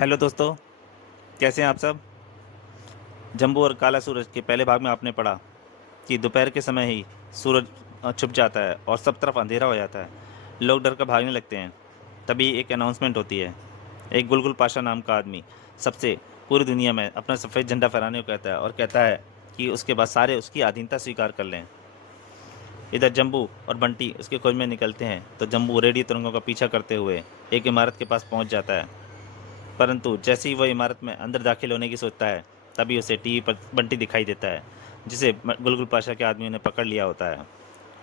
Hello दोस्तों, कैसे हैं आप सब। जंबू और काला सूरज के पहले भाग में आपने पढ़ा कि दोपहर के समय ही सूरज छुप जाता है और सब तरफ अंधेरा हो जाता है। लोग डर कर भागने लगते हैं। तभी एक अनाउंसमेंट होती है। एक गुलगुल पाशा नाम का आदमी सबसे पूरी दुनिया में अपना सफ़ेद झंडा फहराने को कहता है और कहता है कि उसके बाद सारे उसकी अधीनता स्वीकार कर लें। इधर जंबू और बंटी उसके खोज में निकलते हैं तो जंबू रेडियो तरंगों का पीछा करते हुए एक इमारत के पास पहुंच जाता है। परंतु जैसे ही वह इमारत में अंदर दाखिल होने की सोचता है, तभी उसे टीवी पर बंटी दिखाई देता है, जिसे गुलगुल पाशा के आदमियों ने पकड़ लिया होता है।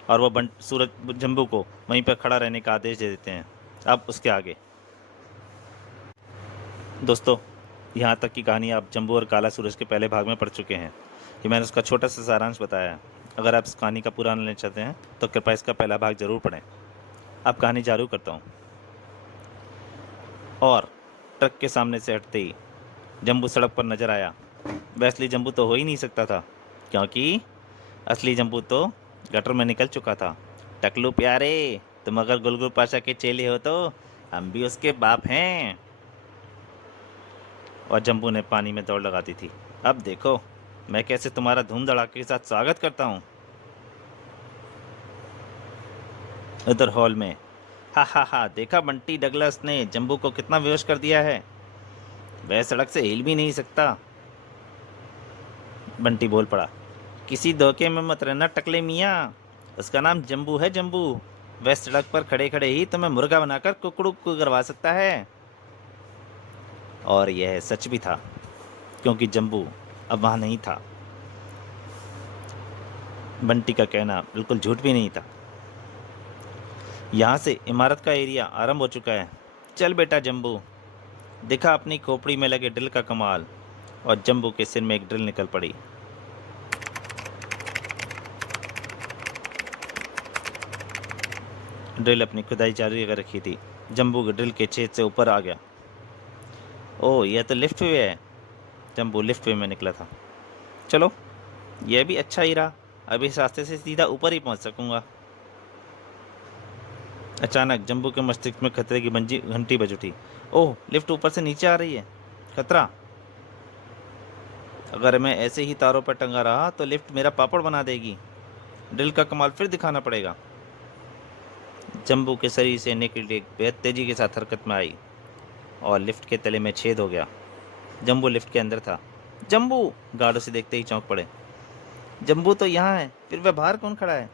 और वह सूरज जंबू को वहीं पर खड़ा रहने का आदेश दे देते हैं। अब उसके आगे दोस्तों, यहाँ तक की कहानी आप जंबू और काला सूरज के पहले भाग में पढ़ चुके हैं। ये मैंने उसका छोटा सा सारांश बताया है। अगर आप इस कहानी का पूरा आनंद लेना चाहते हैं तो कृपया इसका पहला भाग जरूर पढ़ें। अब कहानी जारी करता हूँ। और ट्रक के सामने से हटते ही जंबू सड़क पर नजर आया। वह असली जंबू तो हो ही नहीं सकता था, क्योंकि असली जंबू तो गटर में निकल चुका था। टकलू प्यारे, तुम अगर गुलगुल पाशा के चेले हो तो हम भी उसके बाप हैं। और जंबू ने पानी में दौड़ लगा दी थी। अब देखो मैं कैसे तुम्हारा धूम धड़ाके के साथ स्वागत करता हूँ। उधर हॉल में हा हा हा, देखा बंटी डगलस ने जंबू को कितना बेहोश कर दिया है। वह सड़क से हिल भी नहीं सकता। बंटी बोल पड़ा, किसी धोखे में मत रहना टकले मियाँ। उसका नाम जंबू है, जंबू। वह सड़क पर खड़े खड़े ही तुम्हें मुर्गा बनाकर कुकड़ू करवा सकता है। और यह सच भी था, क्योंकि जंबू अब वहाँ नहीं था। बंटी का कहना बिल्कुल झूठ भी नहीं था। यहाँ से इमारत का एरिया आरंभ हो चुका है। चल बेटा जंबू, दिखा अपनी खोपड़ी में लगे ड्रिल का कमाल। और जंबू के सिर में एक ड्रिल निकल पड़ी। ड्रिल अपनी खुदाई जारी कर रखी थी। जंबू के ड्रिल के छेद से ऊपर आ गया। ओह, यह तो लिफ्ट वे है। जंबू लिफ्ट वे में निकला था। चलो, यह भी अच्छा ही रहा। अब इस रास्ते से सीधा ऊपर ही पहुंच सकूंगा। अचानक जंबू के मस्तिष्क में खतरे की बंजी घंटी बज उठी। ओह, लिफ्ट ऊपर से नीचे आ रही है। खतरा। अगर मैं ऐसे ही तारों पर टंगा रहा तो लिफ्ट मेरा पापड़ बना देगी। ड्रिल का कमाल फिर दिखाना पड़ेगा। जंबू के शरीर से निकली बेहद तेजी के साथ हरकत में आई और लिफ्ट के तले में छेद हो गया। जंबू लिफ्ट के अंदर था। जंबू! गार्ड उसे देखते ही चौंक पड़े। जंबू तो यहाँ है, फिर वह बाहर कौन खड़ा है।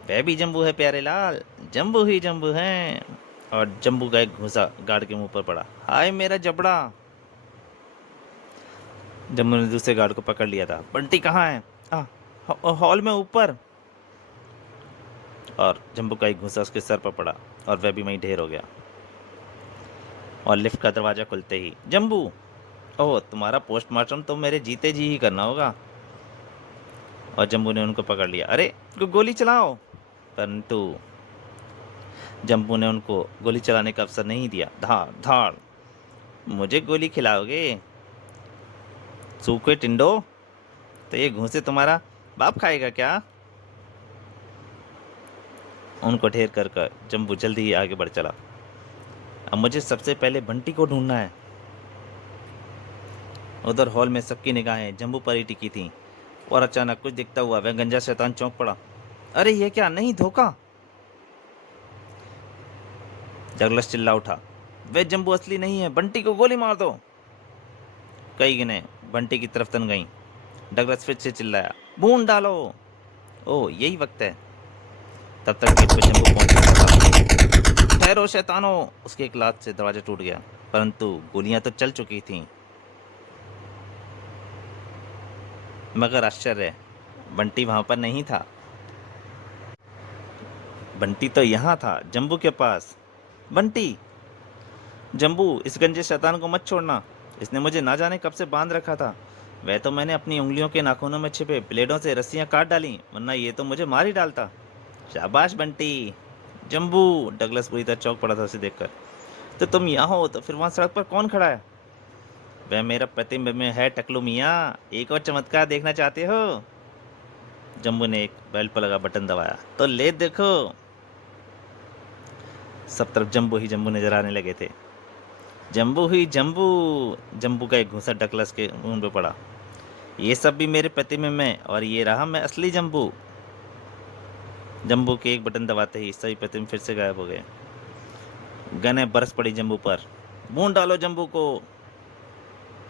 वह भी जंबू है प्यारे लाल, जंबू ही जंबू है। और जंबू का एक घूंसा गार्ड के मुंह पर पड़ा। हाय मेरा जबड़ा! जंबू ने दूसरे गार्ड को पकड़ लिया था। बंटी कहाँ है। हॉल में ऊपर। और जंबू का एक घूंसा उसके सर पर पड़ा और वह भी वहीं ढेर हो गया। और लिफ्ट का दरवाजा खुलते ही जंबू! ओह, तुम्हारा पोस्टमार्टम तो मेरे जीते जी ही करना होगा। और जंबू ने उनको पकड़ लिया। अरे, गोली चलाओ! परंतु जंबू ने उनको गोली चलाने का अवसर नहीं दिया। धाड़ धाड़! मुझे गोली खिलाओगे सूखे टिंडो? तो ये घूंसे तुम्हारा बाप खाएगा क्या। उनको ढेर कर जंबू जल्दी ही आगे बढ़ चला। अब मुझे सबसे पहले बंटी को ढूंढना है। उधर हॉल में सबकी निगाहें जंबू पर ही टिकी थीं और अचानक कुछ दिखता हुआ वह गंजा शैतान चौंक पड़ा। अरे ये क्या, नहीं धोखा! जगलस चिल्ला उठा। वे जंबू असली नहीं है, बंटी को गोली मार दो। कई गिने बंटी की तरफ तन गईं। डगलस फिर से चिल्लाया, बूंद डालो। ओह, यही वक्त है। तब तक गेट पर जंबू पहुंच चुका था। ठहरो शैतानो! उसके एक लात से दरवाजा टूट गया, परंतु गोलियां तो चल चुकी थीं। मगर आश्चर्य, बंटी वहां पर नहीं था। बंटी तो यहाँ था, जंबू के पास। बंटी! जंबू, इस गंजे शैतान को मत छोड़ना। इसने मुझे ना जाने कब से बांध रखा था। वह तो मैंने अपनी उंगलियों के नाखूनों में छिपे ब्लेडों से रस्सियां काट डाली, वरना ये तो मुझे मार ही डालता। शाबाश बंटी! जंबू! डगलस पूरी तरह चौंक पड़ा था उसे देखकर। तो तुम यहाँ हो तो फिर वहाँ सड़क पर कौन खड़ा है। वह मेरा प्रतिबिंब में है टकलू मियाँ। एक और चमत्कार देखना चाहते हो। जंबू ने एक बेल पर लगा बटन दबाया। तो ले देखो। सब तरफ जंबू ही जंबू नजर आने लगे थे। जम्बू ही जम्बू। जम्बू का एक घूंसा डगलस के मुंह पे पड़ा। ये सब भी मेरे प्रतिबिंब में, और ये रहा मैं असली जम्बू। जम्बू के एक बटन दबाते ही सभी प्रतिबिंब फिर से गायब हो गए। गने बरस पड़ी जम्बू पर। बूंद डालो जम्बू को।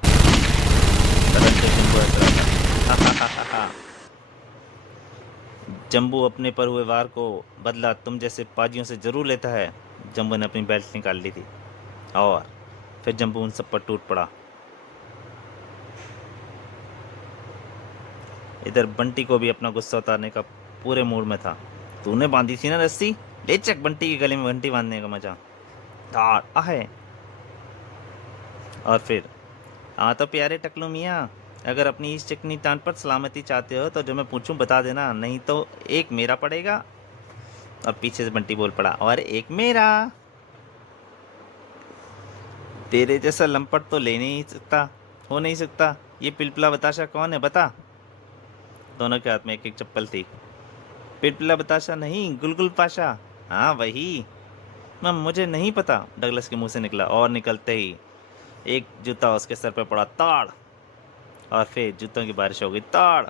तरंग से जम्बू हंस रहा था। हा हा हा हा। जम्बू अपने पर हुए वार को बदला तुम जैसे पाजियों से जरूर लेता है। जम्बू ने अपनी बेल्ट निकाल ली थी और फिर जम्बू उन सब पर टूट पड़ा। इधर बंटी को भी अपना गुस्सा उतारने का पूरे मूड में था। तूने बांधी थी ना रस्सी, ले चक बंटी के गले में घंटी बांधने का मजा। धाड़ आहे। और फिर हाँ तो प्यारे टकलू मियाँ, अगर अपनी इस चिकनी टांड पर सलामती चाहते हो तो जो मैं पूछूं बता देना, नहीं तो एक मेरा पड़ेगा। और पीछे से बंटी बोल पड़ा, और एक मेरा। तेरे जैसा लंपट तो ले नहीं सकता, हो नहीं सकता। ये पिलपिला बताशा कौन है बता। दोनों के हाथ में एक एक चप्पल थी। पिलपिला बताशा नहीं, गुलगुल पाशा। हाँ वही। मैं मुझे नहीं पता, डगलस के मुंह से निकला, और निकलते ही एक जूता उसके सर पे पड़ा, ताड़। और फिर जूतों की बारिश हो गई, ताड़।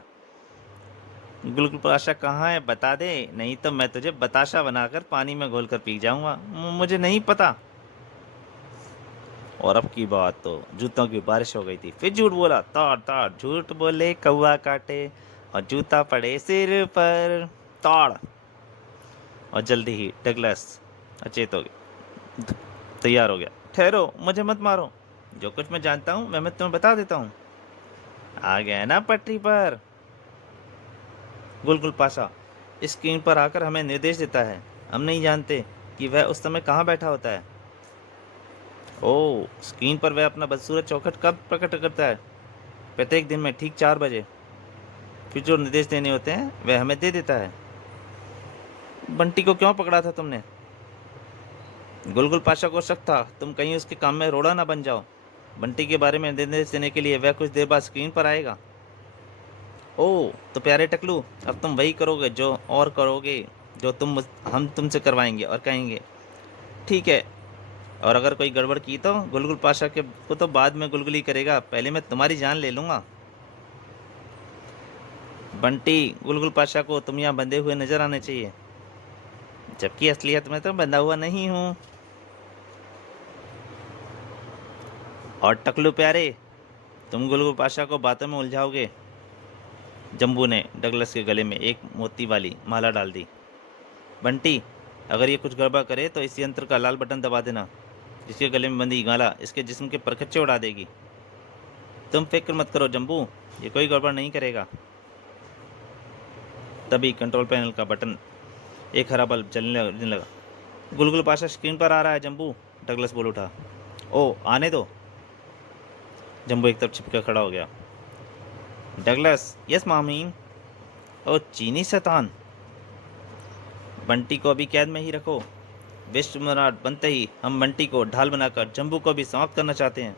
गुलगुल पाशा कहाँ है बता दे, नहीं तो मैं तुझे बताशा बनाकर पानी में घोल कर पी जाऊंगा। मुझे नहीं पता। और अब की बात तो जूतों की बारिश हो गई थी। फिर झूठ बोला, ताड़ ताड़। झूठ बोले कौवा काटे, और जूता पड़े सिर पर, ताड़। और जल्दी ही डगलस अचेत हो गया, तैयार हो गया। ठहरो, मुझे मत मारो। जो कुछ मैं जानता हूँ मैं तुम्हें बता देता हूँ। आ गया ना पटरी पर। गुलगुल पाशा स्क्रीन पर आकर हमें निर्देश देता है। हम नहीं जानते कि वह उस समय कहाँ बैठा होता है। ओह, स्क्रीन पर वह अपना बदसूरत चौखट कब प्रकट करता है? प्रत्येक दिन में ठीक 4 बजे। फिर जो निर्देश देने होते हैं वह हमें दे देता है। बंटी को क्यों पकड़ा था तुमने? गुलगुल पाशा को शक था तुम कहीं उसके काम में रोड़ा ना बन जाओ। बंटी के बारे में निर्देश देने के लिए वह कुछ देर बाद स्क्रीन पर आएगा। ओह तो प्यारे टकलू, अब तुम वही करोगे जो हम तुमसे करवाएंगे और कहेंगे। ठीक है। और अगर कोई गड़बड़ की तो गुलगुल पाशा के को तो बाद में गुलगुली करेगा, पहले मैं तुम्हारी जान ले लूँगा। बंटी, गुलगुल पाशा को तुम यहाँ बंधे हुए नजर आने चाहिए, जबकि असलियत में तो बंधा हुआ नहीं हूँ। और टकलू प्यारे, तुम गुलगुल पाशा को बातों में उलझाओगे। जम्बू ने डगलस के गले में एक मोती वाली माला डाल दी। बंटी, अगर ये कुछ गड़बड़ करे तो इस यंत्र का लाल बटन दबा देना, जिसके गले में बंधी माला इसके जिस्म के परखच्चे उड़ा देगी। तुम फिक्र मत करो जम्बू, ये कोई गड़बड़ नहीं करेगा। तभी कंट्रोल पैनल का बटन एक हरा बल्ब जलने लगा। गुलगुल पाशा स्क्रीन पर आ रहा है जम्बू, डगलस बोल उठा। ओ आने दो। जम्बू एक तरफ छिपकर खड़ा हो गया। डगलस, यस मामी। ओ चीनी शैतान, बंटी को अभी कैद में ही रखो। विश्व सम्राट बनते ही हम बंटी को ढाल बनाकर जम्बू को भी समाप्त करना चाहते हैं।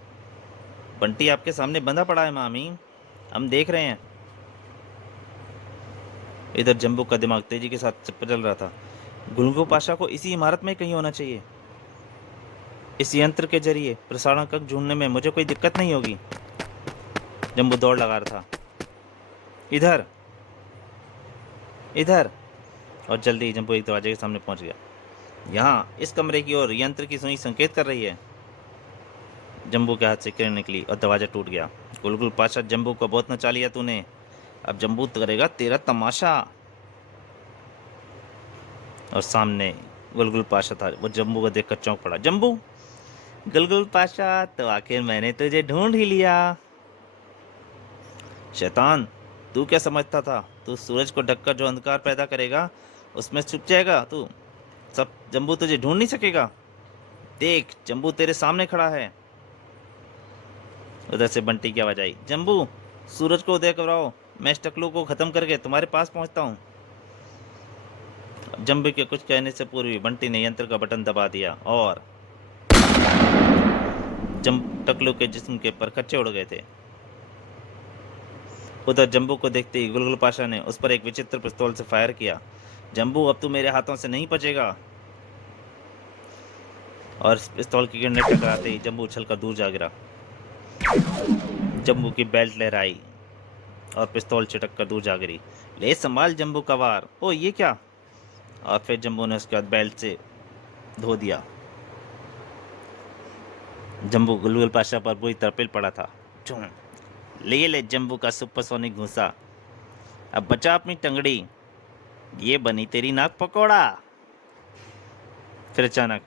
बंटी आपके सामने बंधा पड़ा है मामी, हम देख रहे हैं। इधर जम्बू का दिमाग तेजी के साथ चल रहा था। गुलगुल पाशा को इसी इमारत में कहीं होना चाहिए। इस यंत्र के जरिए प्रसारण कक्ष ढूंढने में मुझे कोई दिक्कत नहीं होगी। जम्बू दौड़ लगा रहा था, इधर इधर। और जल्दी ही जम्बू एक दरवाजे के सामने पहुंच गया। यहाँ इस कमरे की ओर यंत्र की सुई संकेत कर रही है। जम्बू के हाथ से किरण निकली और दरवाजा टूट गया। गुलगुल पाशा, जम्बू को बहुत नचा लिया तूने, अब जम्बू करेगा तेरा तमाशा। और सामने गुलगुल पाशा था। वो जम्बू को देखकर चौंक पड़ा। जम्बू, गुलगुल पाशा, तो आखिर मैंने तुझे ढूंढ ही लिया। शैतान, तू क्या समझता था तू सूरज को ढककर जो अंधकार पैदा करेगा उसमें छुप जाएगा तू? सब जम्बू तुझे ढूंढ नहीं सकेगा। देख, जम्बू तेरे सामने खड़ा है। उधर से बंटी की आवाज आई, जम्बू, सूरज को उदय कराओ, मैं इस टकलू को खत्म करके तुम्हारे पास पहुंचता हूँ। जम्बू के कुछ कहने से पूर्व ही बंटी ने यंत्र का बटन दबा दिया और टकलू के जिस्म के परखच्चे उड़ गए थे। उधर जम्बू को देखते ही गुलगुल पाशा ने उस पर एक विचित्र पिस्तौल से फायर किया। जम्बू, अब तू मेरे हाथों से नहीं बचेगा। और पिस्तौल की किरणें टकराते ही जम्बू उछलकर दूर जा गिरा। जम्बू की बेल्ट लहराई और पिस्तौल चिटक कर दूर जा गिरी। ले संभाल जम्बू का वार। ओ ये क्या? और फिर जम्बू ने उसके बाद बेल्ट से धो दिया। जम्बू गुलगुल पाशा पर बुरी तरह पिल पड़ा था। चुम। ले जम्बू का सुपरसोनिक घूंसा। अब बचा अपनी टंगड़ी, ये बनी तेरी नाक पकौड़ा। फिर अचानक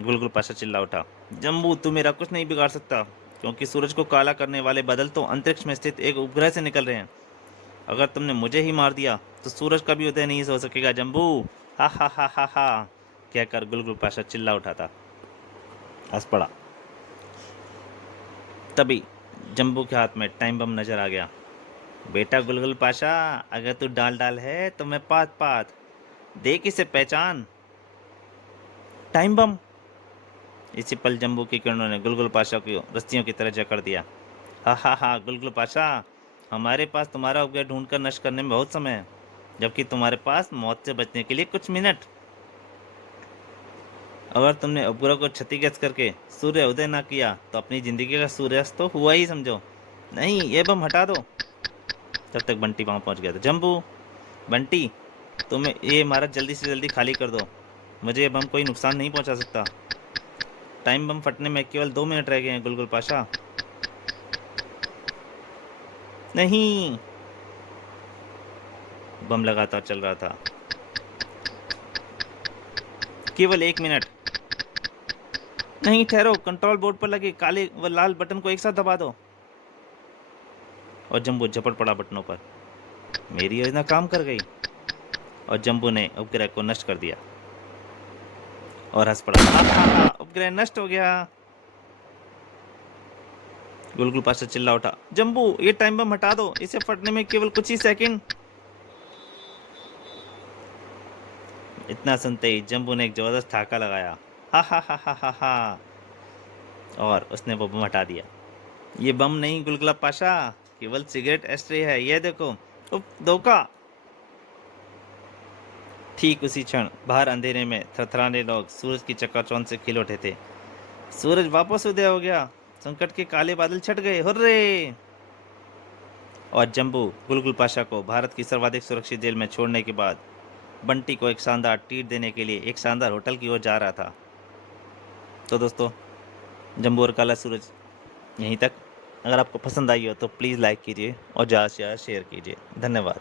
गुलगुल पाशा चिल्ला उठा, जम्बू तू मेरा कुछ नहीं बिगाड़ सकता, क्योंकि सूरज को काला करने वाले बादल तो अंतरिक्ष में स्थित एक उपग्रह से निकल रहे हैं। अगर तुमने मुझे ही मार दिया तो सूरज का भी उदय नहीं हो सकेगा जम्बू। हा हा हा हा हा कहकर गुलगुल पाशा चिल्ला उठा था, हंस पड़ा। तभी जम्बू के हाथ में टाइम बम नजर आ गया। बेटा गुलगुल पाशा, अगर तू डाल डाल है तो मैं पात पात, देख इसे पहचान। Time bomb. इसी पल जम्बू की किरणों ने गुलगुल पाशा को रस्सियों की तरह जकड़ दिया। हा हा हा गुलगुल पाशा, हमारे पास तुम्हारा उपग्रह ढूंढकर नष्ट करने में बहुत समय है, जबकि तुम्हारे पास मौत से बचने के लिए कुछ मिनट। अगर तुमने उपग्रह को क्षतिग्रस्त करके सूर्य उदय ना किया तो अपनी जिंदगी का सूर्यास्त तो हुआ ही समझो। नहीं, ये बम हटा दो। तब तक बंटी वहां पहुंच गया था। जम्बू, बंटी, तुम्हें ये इमारत जल्दी से जल्दी खाली कर दो, मुझे ये बम कोई नुकसान नहीं पहुंचा सकता। टाइम बम फटने में केवल 2 मिनट रह गए हैं गुलगुल पाशा। नहीं, बम लगातार चल रहा था। केवल 1 मिनट। नहीं, ठहरो, कंट्रोल बोर्ड पर लगे काले व लाल बटन को एक साथ दबा दो। और जम्बू झपट पड़ा बटनों पर। मेरी योजना काम कर गई और जम्बू ने उपग्रह को नष्ट कर दिया और हंस पड़ा। उपग्रह नष्ट हो गया। गुलगुल पाशा चिल्ला उठा, जम्बू ये टाइम बम हटा दो, इसे फटने में केवल कुछ ही सेकंड। इतना सुनते ही जम्बू ने एक जबरदस्त ठाका लगाया। हा हा हा हा हा हा, और उसने वो बम हटा दिया। ये बम नहीं गुलगुला पाशा, केवल सिगरेट एस्ट्रे है, ये देखो। उफ, धोखा। ठीक उसी क्षण बाहर अंधेरे में थरथराने लोग सूरज की चकाचौंध से खिल उठे थे। सूरज वापस उदय हो गया, संकट के काले बादल छट गए, हुर्रे। और जम्बू गुलगुल पाशा को भारत की सर्वाधिक सुरक्षित जेल में छोड़ने के बाद बंटी को एक शानदार ट्रीट देने के लिए एक शानदार होटल की ओर जा रहा था। तो दोस्तों, जम्बू और काला सूरज यहीं तक। अगर आपको पसंद आई हो तो प्लीज़ लाइक कीजिए और ज़्यादा से ज़्यादा शेयर कीजिए। धन्यवाद।